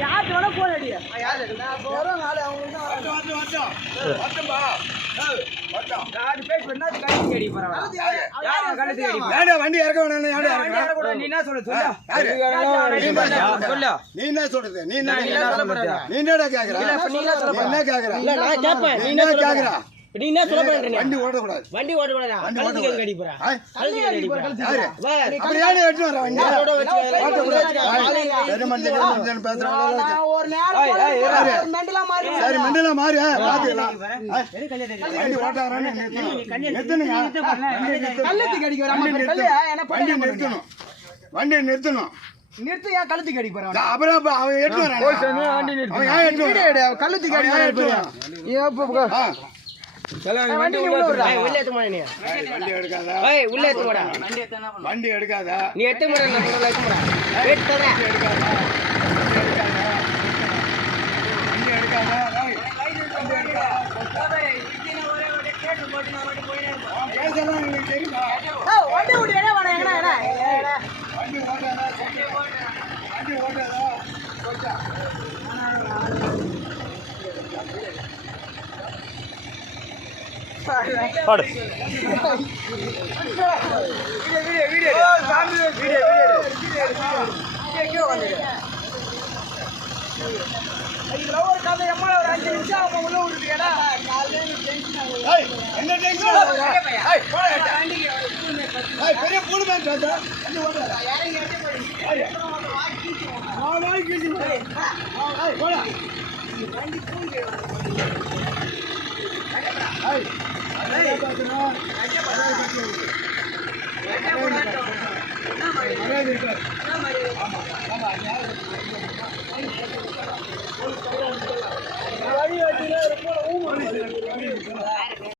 யார்கிட்ட வேணா போன் அடி வரும் நாளை அவங்க வண்டி இறக்க வேணாம் நீ என்ன சொல்றது நீ என்ன சொல்றது நீ என்னடா கேக்குற என்ன கேக்குற நீ என்ன கேக்குற நீ என்ன சொல்ல போற வண்டி ஓட கூடாது வண்டி ஓட கூடாதா கழுத்து கடி போற கழுத்து கடி போற அப்படி யாரு வெட்டு வர வண்டி ஓட வச்சு ஓட கூடாது சரி மண்டல பேசுறாங்க ஒரு நேரம் மெண்டலா மாறி சரி மண்டல மாறி பாத்துக்கலாம் வண்டி ஓட்டாறானே நிறுத்துங்க கழுத்து கடி வர வண்டி நிறுத்தணும் வண்டி நிறுத்தணும் நிறுத்து ஏன் கழுத்து கடி போறான் அப்புறம் அவன் எட்டு வரான் அவன் ஏன் எட்டு வரான் கழுத்து கடி வண்டி உள்ள ஏத்து மாடா நீ வண்டி எடுக்காத ஏய் உள்ள ஏத்து மாடா வண்டி எடுக்காத நீ எட்டு மாடா நான் உள்ள ஏத்து மாடா வெயிட் தரேன் வண்டி எடுக்காத பேசலாம் எனக்கு தெரியுமா வண்டி ஓடி என்ன வர என்ன வண்டி ஓட்டாதா வண்டி ஓட்டாதா பாடு பெரிய பூடு பேன்